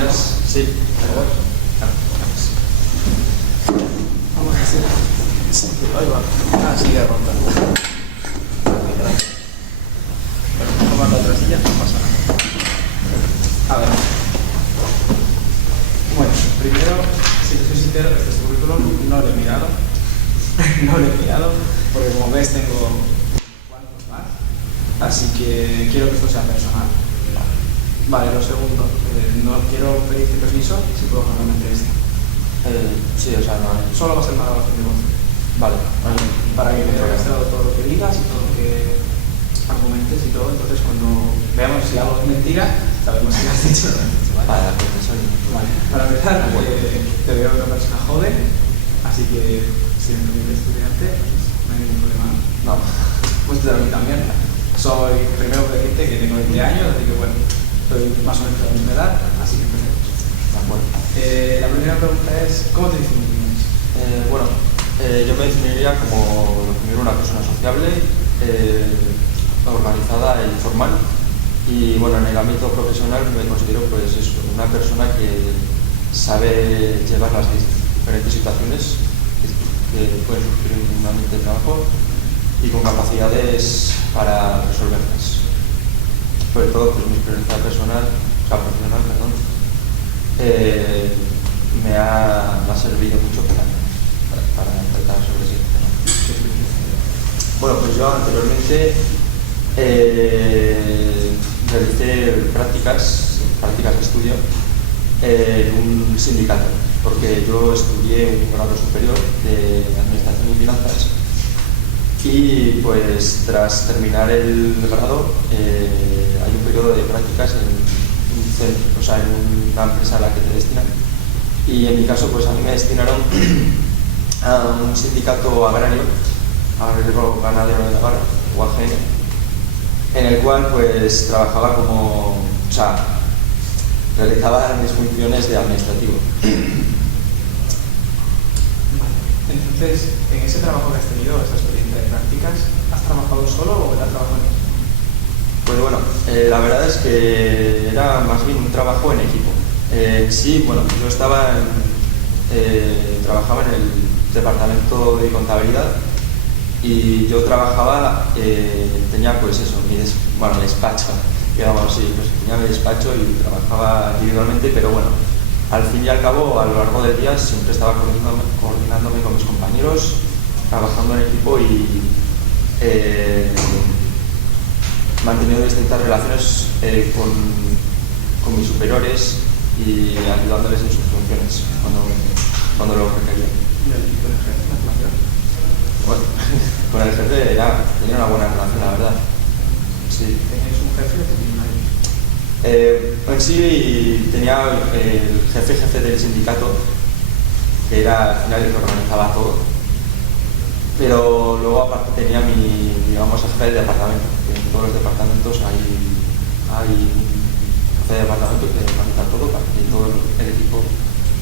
días. Sí, vamos a hacer. Ahí va. Ah, sigue ronda. Bueno, tomar la otra silla, no pasa nada. A ver. Bueno, primero, si te soy sincero, este currículum no lo he mirado. No lo he mirado, porque como ves tengo cuantos más. Así que quiero que esto sea personal. Vale, lo segundo, no quiero pedirte permiso si puedo hacer una entrevista. sí, o sea, no hay... Solo va a ser una grabación de voz. Vale, Para que quede registrado todo lo que digas y todo lo que argumentes y todo. Entonces, cuando veamos si algo es mentira, sabemos si lo has dicho o no lo has dicho. Vale, la profesor. Vale. Para empezar, te veo una persona joven, así que si me permite estudiante, pues no hay ningún problema. No. Pues a mí también. Soy, primero que decirte que tengo 20 años, así que bueno, soy más o menos de la misma edad, así que empecemos. De acuerdo. La primera pregunta es, ¿cómo te definirías? Bueno, yo me definiría como lo primero una persona sociable, organizada y formal. Y bueno, en el ámbito profesional me considero pues eso, una persona que sabe llevar las diferentes situaciones que pueden surgir en un ambiente de trabajo y con capacidades para resolverlas. Sobre todo, pues mi experiencia profesional, me ha servido mucho para tratar sobre ese tema. Bueno, pues yo anteriormente realicé prácticas de estudio en un sindicato, porque yo estudié un grado superior de Administración y Finanzas. Y pues tras terminar el grado hay un periodo de prácticas en un centro, o sea, en una empresa a la que te destinan. Y en mi caso, pues a mí me destinaron a un sindicato agrario ganadero de Navarra, UAGN, en el cual pues trabajaba como, o sea, realizaba mis funciones de administrativo. Entonces, en ese trabajo que has tenido, esa experiencia de prácticas, ¿has trabajado solo o has trabajado en equipo? Pues bueno, la verdad es que era más bien un trabajo en equipo. Sí, bueno, yo trabajaba en el departamento de contabilidad y yo trabajaba, tenía pues eso, mi despacho, digamos así, pues tenía mi despacho y trabajaba individualmente, pero bueno, al fin y al cabo, a lo largo del día siempre estaba coordinándome con mis compañeros, trabajando en equipo y manteniendo distintas relaciones con mis superiores y ayudándoles en sus funciones cuando lo requerían. ¿Y con el jefe, la relación? Bueno, con el jefe tenía una buena relación, la verdad. Sí. ¿Teníais un jefe o teníais nadie? En sí tenía el jefe del sindicato, que era al final el que organizaba todo, pero luego aparte tenía mi, digamos, jefe del departamento, que en todos los departamentos hay un jefe de departamento que organiza todo para que todo el equipo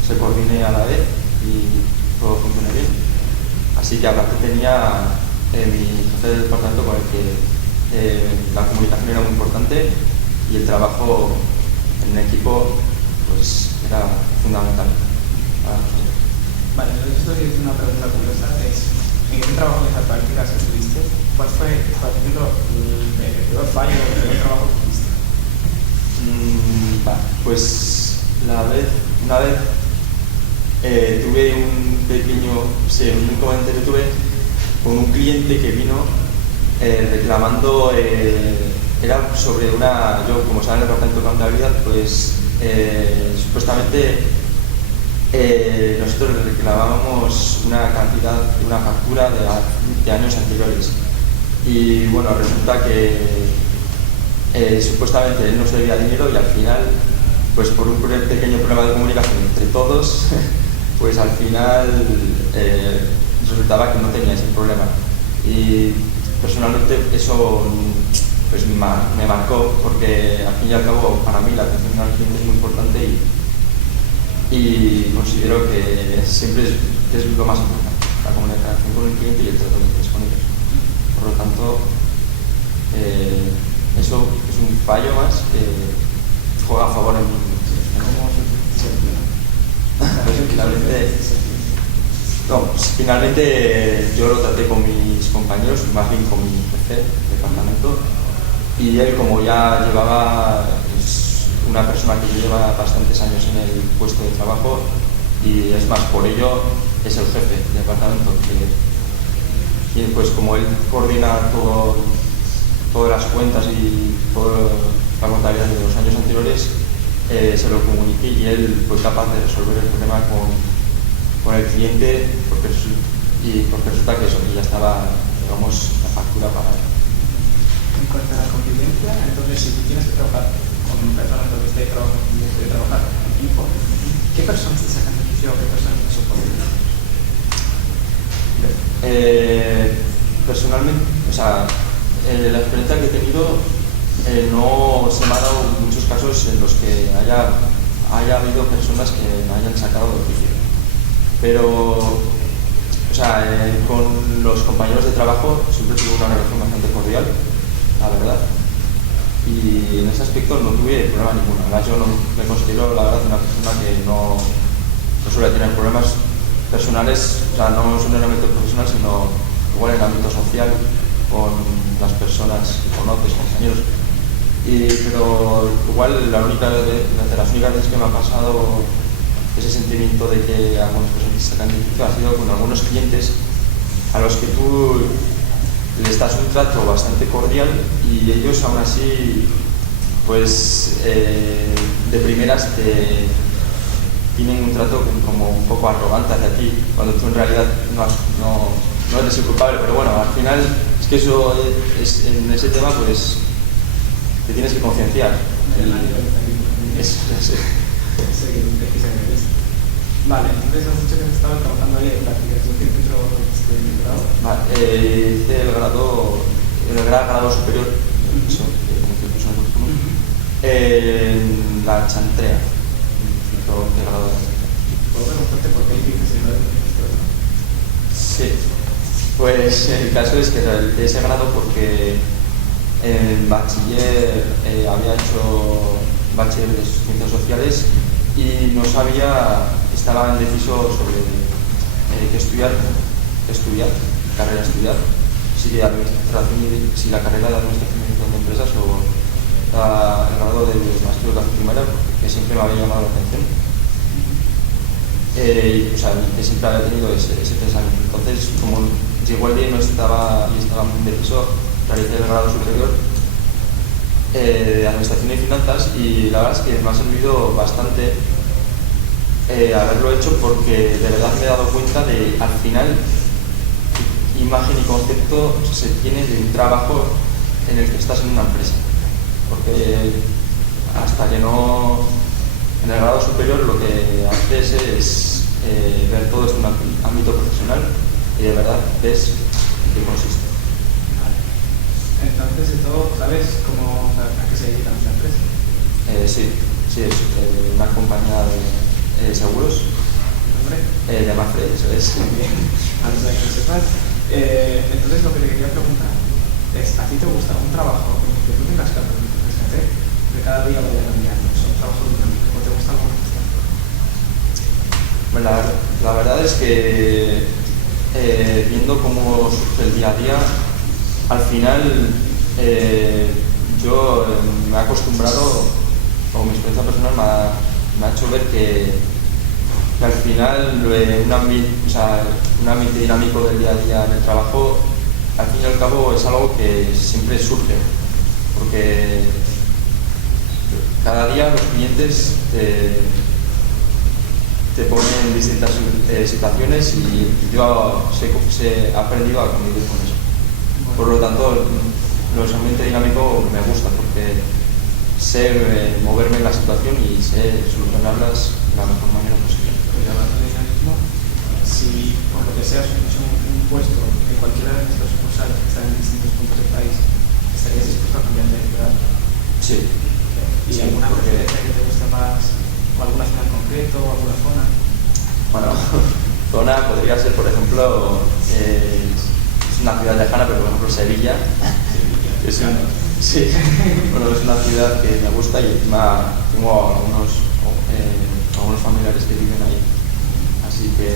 se coordine a la vez y todo funcione bien. Así que aparte tenía mi jefe del departamento con el que la comunicación era muy importante y el trabajo en equipo pues era fundamental para nosotros. Vale, entonces esto es una pregunta curiosa, ¿en ese trabajo de esas prácticas que tuviste, cuál fue, por ejemplo, el peor fallo o el peor trabajo que tuviste? Pues una vez tuve un inconveniente que tuve con un cliente que vino reclamando, era sobre yo como estaba en el departamento de contabilidad, pues supuestamente nosotros le reclamábamos una factura de años anteriores. Y bueno, resulta que supuestamente él nos debía dinero y al final, pues por un pequeño problema de comunicación entre todos, pues al final resultaba que no tenía ese problema. Y personalmente eso pues me marcó, porque al fin y al cabo para mí la atención al cliente es muy importante y considero que siempre es lo más importante, la comunicación con el cliente y el trato que es con ellos. Por lo tanto, eso es un fallo más que juega a favor en mi. ¿Cómo se No, pues, finalmente yo lo traté con mis compañeros, más bien con mi jefe de departamento, y él, como ya llevaba, es una persona que lleva bastantes años en el puesto de trabajo, y es más, por ello es el jefe de departamento, y pues como él coordina todas las cuentas y toda la contabilidad de los años anteriores, se lo comuniqué y él fue capaz de resolver el problema con el cliente, porque resulta que eso, que ya estaba, digamos, la factura para él. En cuanto a la convivencia, entonces si tú tienes que trabajar con personas que estáis trabajando en equipo, ¿qué personas te sacan beneficio o qué personas te soportan? Personalmente, o sea, la experiencia que he tenido, no se me ha dado muchos casos en los que haya habido personas que me hayan sacado de oficio. Pero, o sea, con los compañeros de trabajo siempre tuve una relación bastante cordial, la verdad. Y en ese aspecto no tuve problema ninguno. Además, yo no me considero, la verdad, una persona que no suele tener problemas personales, o sea, no solo en el ámbito profesional, sino igual en el ámbito social, con las personas que conoces, compañeros. Pero igual de las únicas veces que me ha pasado ese sentimiento de que algunas personas se sacan de oficio ha sido con algunos clientes a los que tú les das un trato bastante cordial y ellos aún así, pues de primeras tienen un trato como un poco arrogante hacia ti, cuando tú en realidad no eres el culpable. Pero bueno, al final es que eso es, en ese tema pues te tienes que concienciar. Vale, entonces has dicho que has estado trabajando ahí en prácticas. ¿En qué centro de grado? Hice el grado superior, en la Chantrea, centro de grado. ¿Puedo preguntarte por qué dices el grado? Sí, pues el caso es que de ese grado porque en bachiller había hecho bachiller de ciencias sociales y no sabía, estaba indeciso sobre qué estudiar, carrera estudiar, si la carrera de administración y gestión de empresas o el grado de máster de educación primaria, que siempre me había llamado la atención. O sea, que siempre había tenido ese pensamiento. Entonces, como llegó el día y estaba muy indeciso, realicé el grado superior de Administración y Finanzas, y la verdad es que me ha servido bastante haberlo hecho, porque de verdad me he dado cuenta de, al final, qué imagen y concepto se tiene de un trabajo en el que estás en una empresa. Porque hasta que no, en el grado superior lo que haces es ver todo esto en un ámbito profesional y de verdad ves en qué consiste. Entonces, de todo, ¿sabes a qué se dedica nuestra empresa? Sí, es una compañía de seguros. ¿Nombre? De Mafre, eso es. Bien, antes de que lo sepas. Entonces, lo que te quería preguntar es, ¿a ti te gusta un trabajo en el que tú tengas que hacer de cada día vaya cambiando? ¿Es un trabajo dinámico o te gusta algo más? Bueno, la verdad es que viendo cómo surge el día a día, al final yo me he acostumbrado, o mi experiencia personal me ha hecho ver que al final un ambiente dinámico del día a día en el trabajo, al fin y al cabo es algo que siempre surge, porque cada día los clientes te ponen en distintas situaciones y yo he aprendido a convivir con eso. Por lo tanto, los ambientes dinámicos me gustan porque sé moverme en la situación y sé solucionarlas de la mejor manera posible. Y hablando de dinamismo, si por lo que sea es un puesto en cualquiera de nuestras sucursales que están en distintos puntos del país, ¿estarías dispuesto a cambiar de ciudad? Sí. ¿Y alguna preferencia que te guste más, o alguna ciudad en concreto, o alguna zona? Bueno, zona podría ser, por ejemplo, es una ciudad lejana, pero por ejemplo Sevilla. Sí, bueno, es una ciudad que me gusta y encima tengo algunos familiares que viven ahí, así que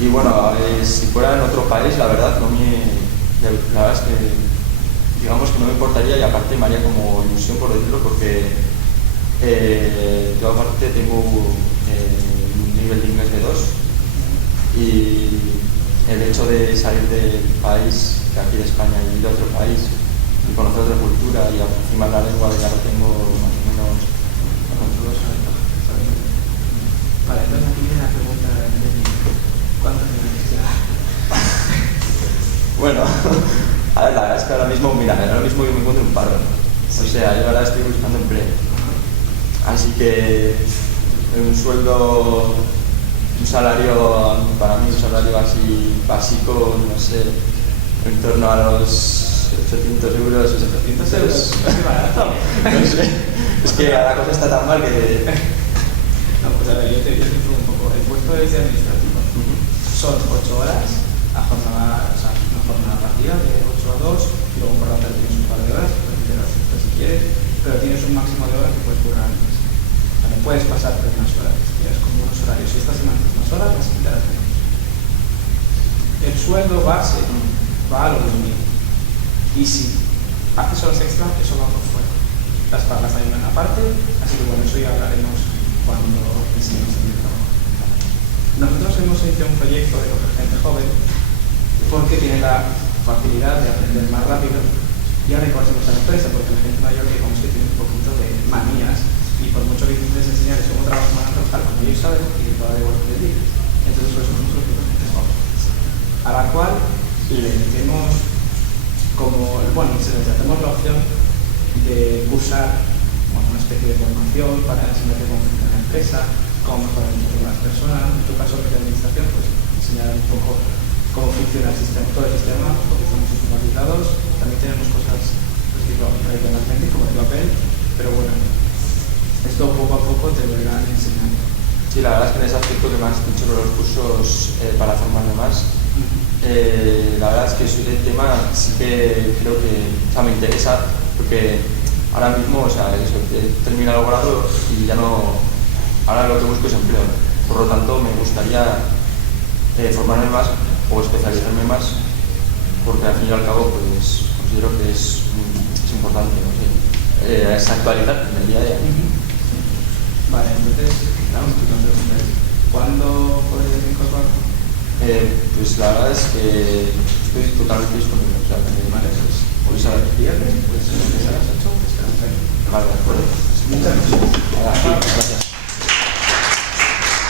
Y bueno, a ver, si fuera en otro país, la verdad, la verdad es que digamos que no me importaría, y aparte me haría como ilusión, por decirlo, porque yo aparte tengo un nivel de inglés B2 y el hecho de salir del país, de aquí de España, y ir a otro país y conocer otra cultura y encima la lengua ya lo tengo más o menos controlado. Vale, entonces aquí viene la pregunta de ¿cuántos niveles ya? Bueno, a ver, la verdad es que ahora mismo, mira, ahora mismo yo me encuentro en un paro. O sea, yo ahora estoy buscando empleo. Así que un sueldo, un salario, para mí un salario así básico, no sé, en torno a los 800 euros, 700 euros. Es barato. No sé, es que la cosa está tan mal que... No, pues a ver, yo te informo un poco. El puesto es de administrativo. Son 8 horas a jornada, o sea, una jornada partida de 8 a 2, y luego por la tarde tienes un par de horas, de horas extras si quieres, pero tienes un máximo de horas que puedes currar antes. También puedes pasar por unas horas, tienes como unos horarios. Si esta semana haces unas horas, vas a quitar menos. El sueldo base va a los 2.000. Y si haces horas extra, eso va por fuera. Las pagas también van aparte, así que bueno, eso ya hablaremos cuando decidimos el trabajo. Nosotros hemos hecho un proyecto de coger gente joven porque tiene la facilidad de aprender más rápido y ahora incorporamos a la empresa, porque la gente mayor digamos que tiene un poquito de manías y por mucho que intentes enseñarles cómo van a trabajar como ellos saben y todavía igual que les digo. Entonces por eso nosotros gente joven a la cual le metemos como, bueno, les hacemos la opción de cursar una especie de formación para enseñar cómo funciona la empresa, cómo mejorar el mundo de las personas. En tu caso, que es de administración, pues enseñar un poco cómo funciona el sistema, todo el sistema, porque estamos informatizados. También tenemos cosas, pues digo, tradicionalmente, como el papel, pero bueno, esto poco a poco te lo irán enseñando. Sí, la verdad es que en ese aspecto que me has dicho de los cursos para formarme más, la verdad es que el tema sí que creo que, o sea, me interesa, porque ahora mismo, o sea, eso, he terminado el grado y ya no, ahora lo que busco es empleo. Por lo tanto, me gustaría formarme más o especializarme más, porque al fin y al cabo, pues considero que es importante, no sé, es actualizar en el día a día. Vale, entonces, claro, ¿cuándo puedes incorporar? Pues la verdad es que estoy totalmente disponible. O sea, vale, pues a las viernes, pues a las 8, pues vale, de acuerdo. Muchas gracias. Gracias.